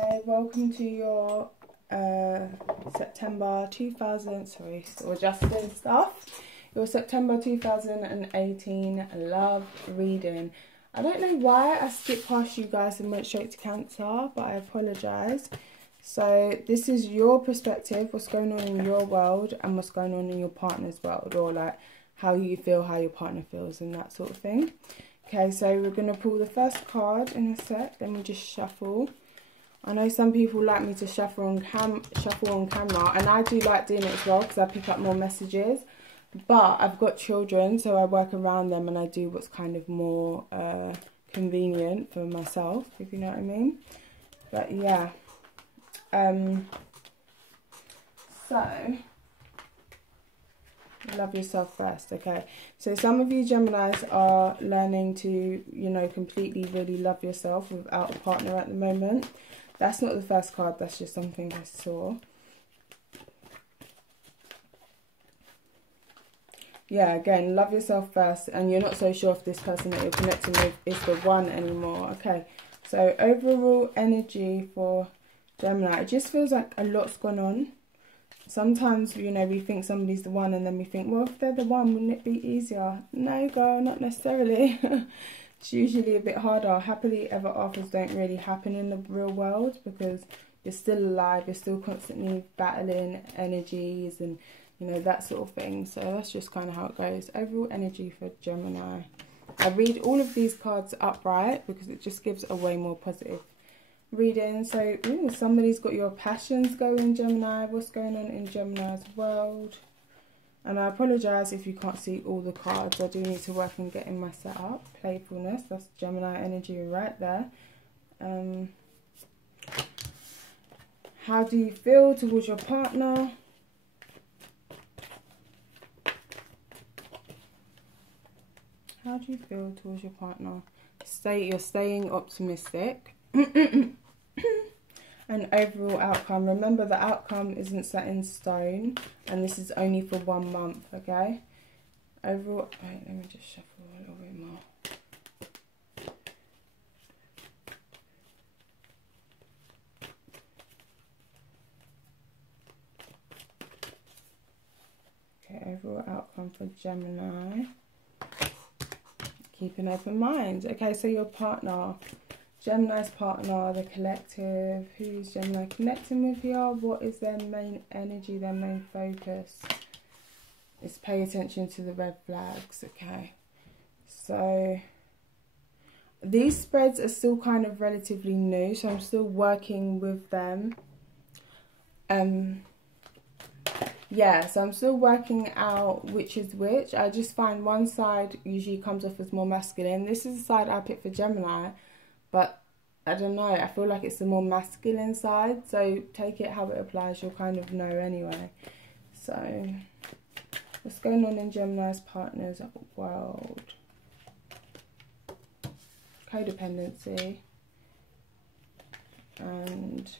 Welcome to your September 2000, sorry, still adjusting stuff. Your September 2018 love reading. I don't know why I skipped past you guys and went straight to Cancer, but I apologise. So this is your perspective, what's going on in your world and what's going on in your partner's world, or like how you feel, how your partner feels and that sort of thing. Okay, so we're going to pull the first card in a sec, then we just shuffle. I know some people like me to shuffle on camera, and I do like doing it as well because I pick up more messages. But I've got children, so I work around them and I do what's kind of more convenient for myself, if you know what I mean. But yeah. So, love yourself first, okay? So some of you Geminis are learning to, you know, completely really love yourself without a partner at the moment. That's not the first card, that's just something I saw. Yeah, again, love yourself first, and you're not so sure if this person that you're connecting with is the one anymore. Okay, so overall energy for Gemini, it just feels like a lot's gone on. Sometimes, you know, we think somebody's the one and then we think, well, if they're the one, wouldn't it be easier? No, girl, not necessarily. It's usually a bit harder. Happily ever afters don't really happen in the real world because you're still alive, you're still constantly battling energies and, you know, that sort of thing. So that's just kind of how it goes. Overall energy for Gemini. I read all of these cards upright because it just gives a way more positive reading. So, ooh, somebody's got your passions going, Gemini. What's going on in Gemini's world? And I apologise if you can't see all the cards. I do need to work on getting my setup. Playfulness, that's Gemini energy right there. How do you feel towards your partner? How do you feel towards your partner? You're staying optimistic. And overall outcome. Remember, the outcome isn't set in stone, and this is only for 1 month, okay? Overall, wait, let me just shuffle a little bit more. Okay, overall outcome for Gemini. Keep an open mind. Okay, so your partner. Gemini's partner, the collective. Who's Gemini connecting with here? What is their main energy, their main focus? Is pay attention to the red flags, okay? So, these spreads are still kind of relatively new, so I'm still working with them. Yeah, so I'm still working out which is which. I just find one side usually comes off as more masculine. This is the side I picked for Gemini. But I don't know, I feel like it's the more masculine side. So take it how it applies, you'll kind of know anyway. So what's going on in Gemini's partner's world? Codependency and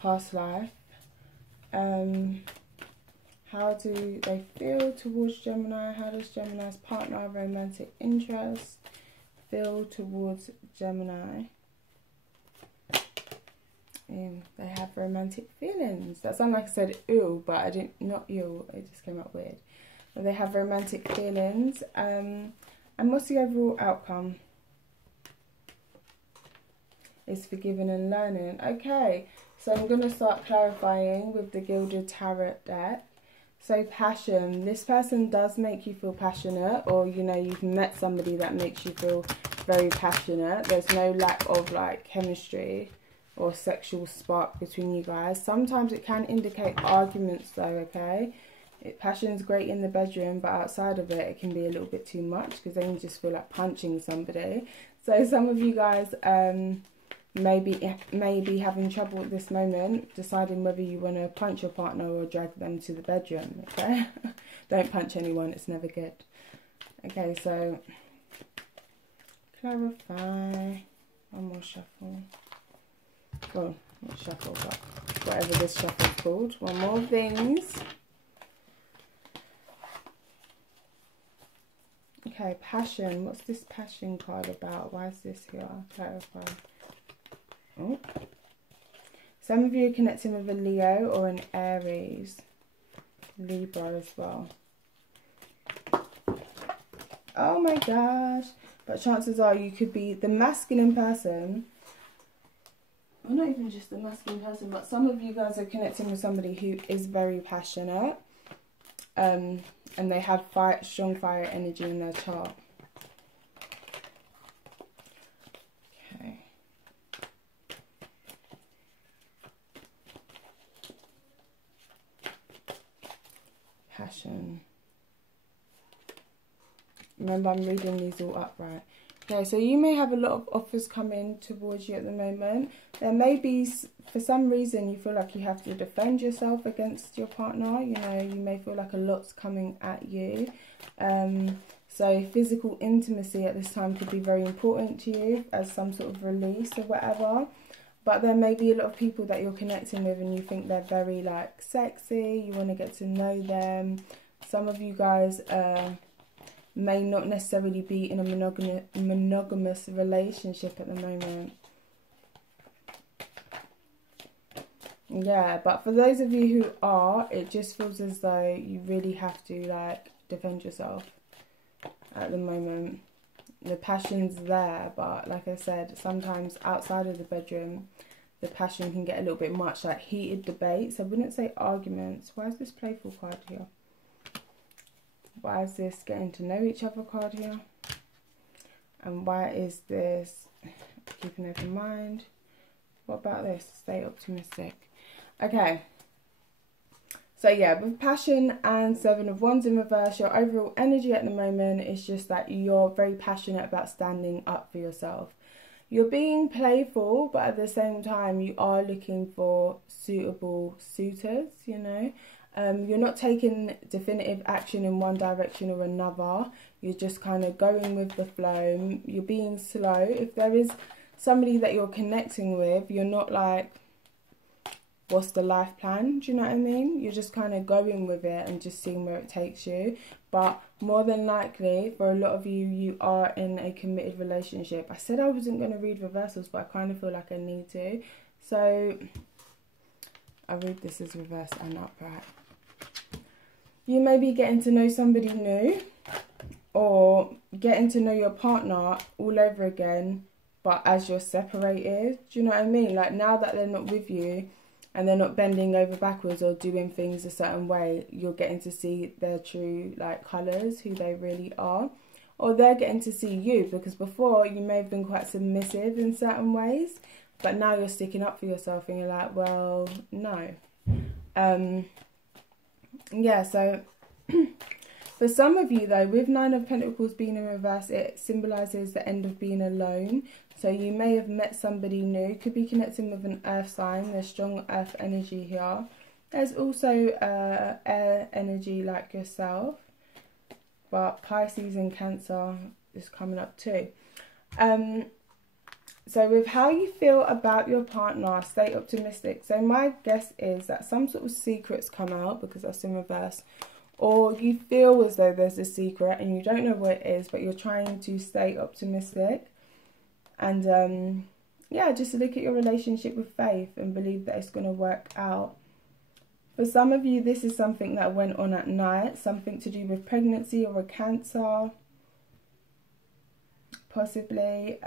past life. How do they feel towards Gemini? How does Gemini's partner, romantic interest, feel towards Gemini? They have romantic feelings. That sounded like I said ew, but I didn't, not ew, it just came out weird. But they have romantic feelings. And what's the overall outcome? It's forgiving and learning. Okay, so I'm going to start clarifying with the Gilded Tarot deck. So passion, this person does make you feel passionate, or you know, you've met somebody that makes you feel very passionate. There's no lack of like chemistry or sexual spark between you guys. Sometimes it can indicate arguments though, okay? Passion's great in the bedroom, but outside of it, it can be a little bit too much because then you just feel like punching somebody. So some of you guys maybe having trouble at this moment deciding whether you want to punch your partner or drag them to the bedroom, okay? Don't punch anyone, it's never good. Okay, so clarify. One more shuffle. Well, not shuffle, but whatever this shuffle's called. One more of these. Okay, passion. What's this passion card about? Why is this here? Clarify. Oh, Some of you are connecting with a Leo or an Aries. Libra as well. Oh my gosh. But chances are you could be the masculine person. Well, not even just the masculine person, but some of you guys are connecting with somebody who is very passionate. And they have strong fire energy in their chart. Okay. Passion. Remember, I'm reading these all upright. Okay, so you may have a lot of offers coming towards you at the moment. There may be, for some reason, you feel like you have to defend yourself against your partner. You know, you may feel like a lot's coming at you. So physical intimacy at this time could be very important to you as some sort of release or whatever. But there may be a lot of people that you're connecting with and you think they're very, like, sexy. You want to get to know them. Some of you guys may not necessarily be in a monogamous relationship at the moment. Yeah, but for those of you who are, it just feels as though you really have to, like, defend yourself at the moment. The passion's there, but like I said, sometimes outside of the bedroom, the passion can get a little bit much, like heated debates. I wouldn't say arguments. Why is this playful card here? Why is this getting to know each other card here? And why is this keep an open mind? What about this? Stay optimistic. Okay. So yeah, with passion and 7 of Wands in reverse, your overall energy at the moment is just that you're very passionate about standing up for yourself. You're being playful, but at the same time, you are looking for suitable suitors, you know. You're not taking definitive action in one direction or another. You're just kind of going with the flow. You're being slow. If there is somebody that you're connecting with, you're not like, what's the life plan? Do you know what I mean? You're just kind of going with it and just seeing where it takes you. But more than likely, for a lot of you, you are in a committed relationship. I said I wasn't going to read reversals, but I kind of feel like I need to. So I'll read this as reverse and upright. You may be getting to know somebody new or getting to know your partner all over again, but as you're separated. Do you know what I mean? Like, now that they're not with you and they're not bending over backwards or doing things a certain way, you're getting to see their true, like, colours, who they really are. Or they're getting to see you, because before you may have been quite submissive in certain ways, but now you're sticking up for yourself and you're like, well, no. Yeah, so for some of you though, with 9 of Pentacles being in reverse, it symbolises the end of being alone. So you may have met somebody new, could be connecting with an earth sign. There's strong earth energy here. There's also air energy like yourself, but Pisces and Cancer is coming up too. So with how you feel about your partner, stay optimistic. So my guess is that some sort of secrets come out, because that's in reverse. Or you feel as though there's a secret and you don't know what it is, but you're trying to stay optimistic. And yeah, just look at your relationship with faith and believe that it's going to work out. For some of you, this is something that went on at night. Something to do with pregnancy or a cancer. Possibly.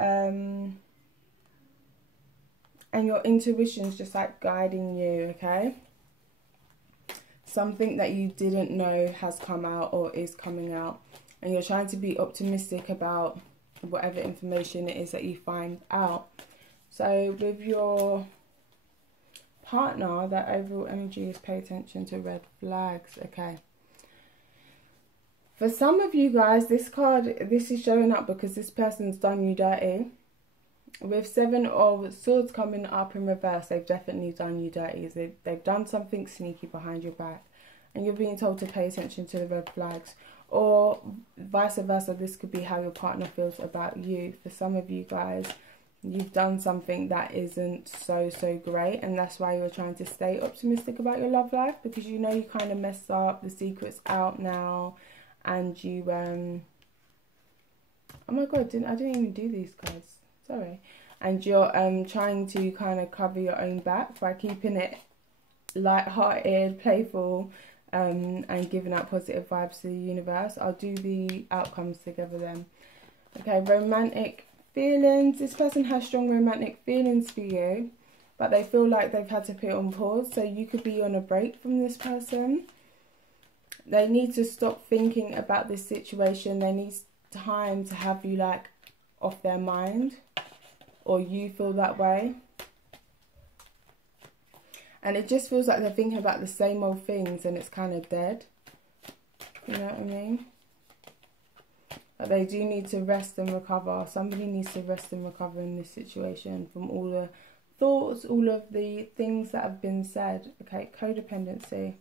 And your intuition's just like guiding you, okay? Something that you didn't know has come out or is coming out. And you're trying to be optimistic about whatever information it is that you find out. So with your partner, that overall energy is pay attention to red flags, okay? For some of you guys, this card, this is showing up because this person's done you dirty. With 7 of Swords coming up in reverse, they've definitely done you dirty. They've done something sneaky behind your back. And you're being told to pay attention to the red flags. Or vice versa, this could be how your partner feels about you. For some of you guys, you've done something that isn't so great. And that's why you're trying to stay optimistic about your love life. Because you know you kind of messed up, the secret's out now. And you, oh my god, I didn't even do these cards. Sorry. and you're trying to kind of cover your own back by keeping it light-hearted, playful, and giving out positive vibes to the universe. I'll do the outcomes together then. Okay, romantic feelings. This person has strong romantic feelings for you, but they feel like they've had to put it on pause. So you could be on a break from this person. They need to stop thinking about this situation. They need time to have you like off their mind, or you feel that way. And it just feels like they're thinking about the same old things and it's kind of dead. You know what I mean? But they do need to rest and recover. Somebody needs to rest and recover in this situation from all the thoughts, all of the things that have been said. Okay, codependency.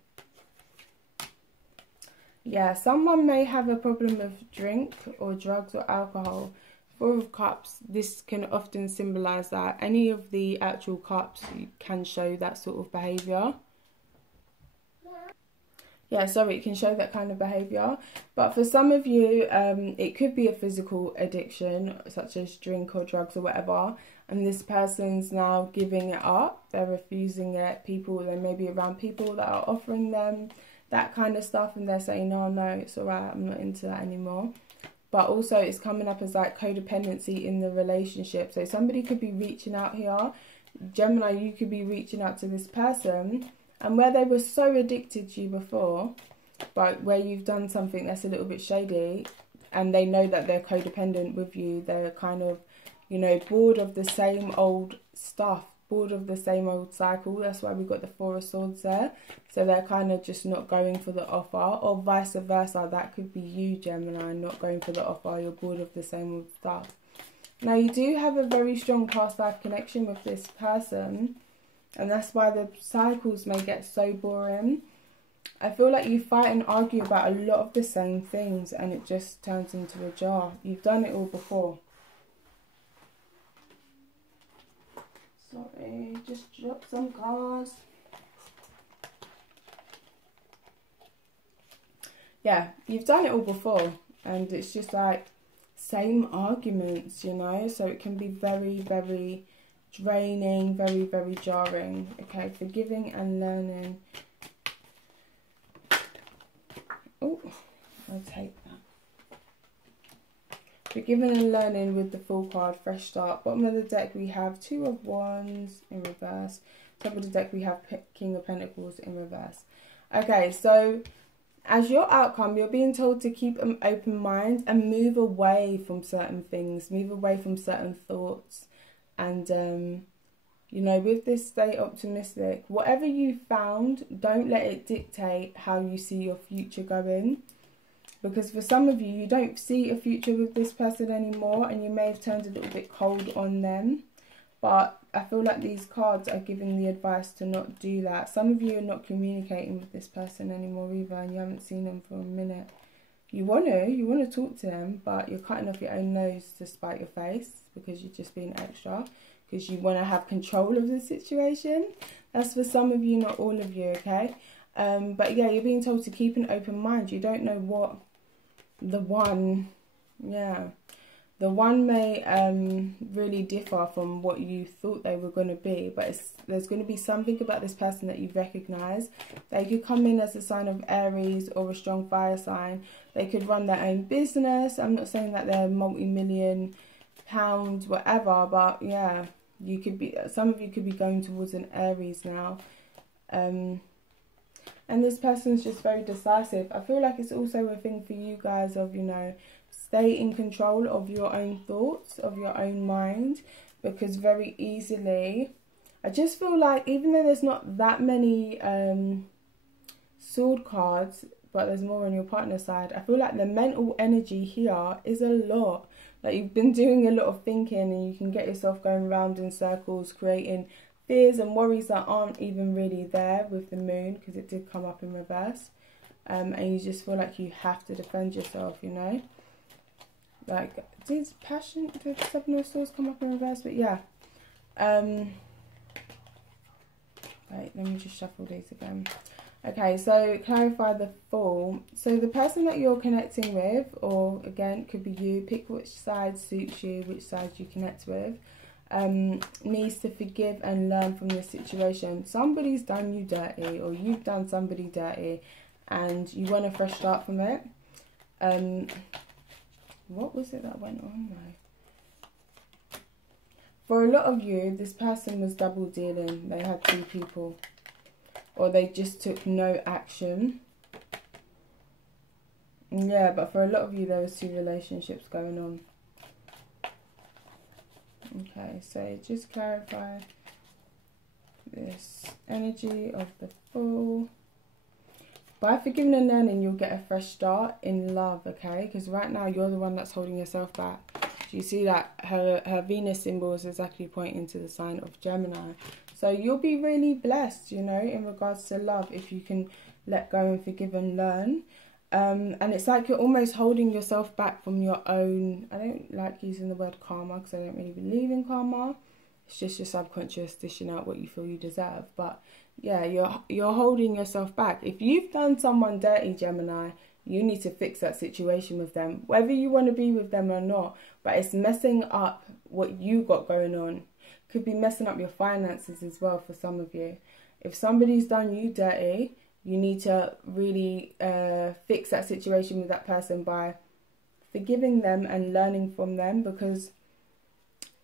Yeah, someone may have a problem with drink or drugs or alcohol. Four of Cups, this can often symbolise that. Any of the actual cups can show that sort of behaviour. Yeah, sorry, it can show that kind of behaviour. But for some of you, it could be a physical addiction, such as drink or drugs or whatever. And this person's now giving it up. They're refusing it. They may be around people that are offering them that kind of stuff. And they're saying, no, it's alright, I'm not into that anymore. But also it's coming up as like codependency in the relationship. So somebody could be reaching out here. Gemini, you could be reaching out to this person. And where they were so addicted to you before, but where you've done something that's a little bit shady, and they know that they're codependent with you. They're kind of, you know, bored of the same old stuff. Bored of the same old cycle. That's why we got the Four of Swords there. So they're kind of just not going for the offer, or vice versa. That could be you, Gemini, not going for the offer. You're bored of the same old stuff. Now you do have a very strong past life connection with this person, and that's why the cycles may get so boring. I feel like you fight and argue about a lot of the same things, and it just turns into a jar. You've done it all before. Sorry, just dropped some cards. Yeah, you've done it all before, and it's just like same arguments, you know, so it can be very, very draining, very, very jarring. Okay, forgiving and learning. Oh, I'll take that. Forgiving and learning with the Fool card, fresh start. Bottom of the deck we have Two of Wands in reverse. Top of the deck we have King of Pentacles in reverse. Okay, so as your outcome, you're being told to keep an open mind and move away from certain things, move away from certain thoughts. And, you know, with this stay optimistic, whatever you found, don't let it dictate how you see your future going. Because for some of you, you don't see a future with this person anymore, and you may have turned a little bit cold on them. But I feel like these cards are giving the advice to not do that. Some of you are not communicating with this person anymore either, and you haven't seen them for a minute. You want to talk to them, but you're cutting off your own nose to spite your face because you're just being extra, because you want to have control of the situation. That's for some of you, not all of you, okay? But yeah, you're being told to keep an open mind. You don't know what the one may really differ from what you thought they were going to be, but there's going to be something about this person that you recognize. They could come in as a sign of Aries or a strong fire sign. They could run their own business. I'm not saying that they're multi-million pounds whatever, but yeah, you could be, some of you could be going towards an Aries now. And this person's just very decisive. I feel like it's also a thing for you guys of, you know, stay in control of your own thoughts, of your own mind. Because very easily, I just feel like even though there's not that many sword cards, but there's more on your partner side, I feel like the mental energy here is a lot. Like you've been doing a lot of thinking, and you can get yourself going round in circles, creating fears and worries that aren't even really there with the moon, because it did come up in reverse. And you just feel like you have to defend yourself, you know. Like, did Seven of Swords come up in reverse? But yeah. Right, let me just shuffle these again. Okay, so clarify the Fool. So the person that you're connecting with, or again, it could be you, pick which side suits you, which side you connect with. needs to forgive and learn from this situation. Somebody's done you dirty, or you've done somebody dirty, and you want a fresh start from it. What was it that went on though? For a lot of you, this person was double dealing. They had two people, or they just took no action. Yeah, but for a lot of you, there was two relationships going on. Okay, so just clarify this energy of the Fool. By forgiving and learning, you'll get a fresh start in love, okay? Because right now, you're the one that's holding yourself back. Do you see that? Her Venus symbol is exactly pointing to the sign of Gemini. So you'll be really blessed, you know, in regards to love, if you can let go and forgive and learn. And it's like you're almost holding yourself back from your own, I don't like using the word karma because I don't really believe in karma. It's just your subconscious dishing out what you feel you deserve. But yeah, you're holding yourself back. If you've done someone dirty, Gemini, you need to fix that situation with them, whether you want to be with them or not. But it's messing up what you got going on. Could be messing up your finances as well for some of you. If somebody's done you dirty, you need to really fix that situation with that person by forgiving them and learning from them, because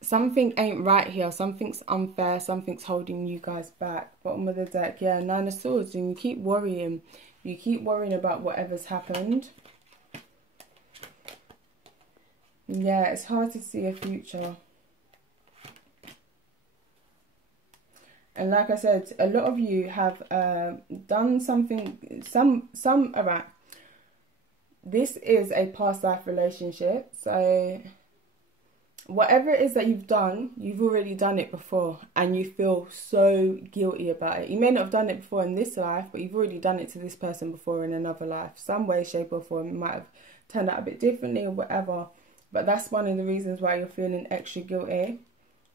something ain't right here. Something's unfair. Something's holding you guys back. Bottom of the deck, yeah, 9 of Swords. And you keep worrying. You keep worrying about whatever's happened. Yeah, it's hard to see a future. And like I said, a lot of you have done something, alright. This is a past life relationship. So whatever it is that you've done, you've already done it before. And you feel so guilty about it. You may not have done it before in this life, but you've already done it to this person before in another life. Some way, shape or form. It might have turned out a bit differently or whatever. But that's one of the reasons why you're feeling extra guilty.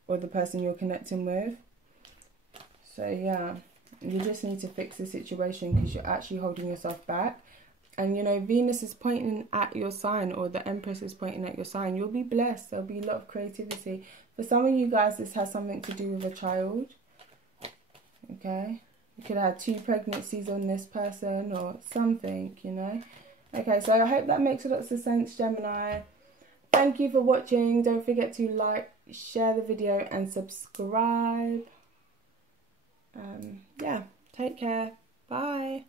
Or the person you're connecting with. So yeah, you just need to fix the situation because you're actually holding yourself back. And you know, Venus is pointing at your sign, or the Empress is pointing at your sign. You'll be blessed. There'll be a lot of creativity. For some of you guys, this has something to do with a child. Okay. You could have 2 pregnancies on this person or something, you know. Okay, so I hope that makes lots of sense, Gemini. Thank you for watching. Don't forget to like, share the video and subscribe. Yeah, take care. Bye.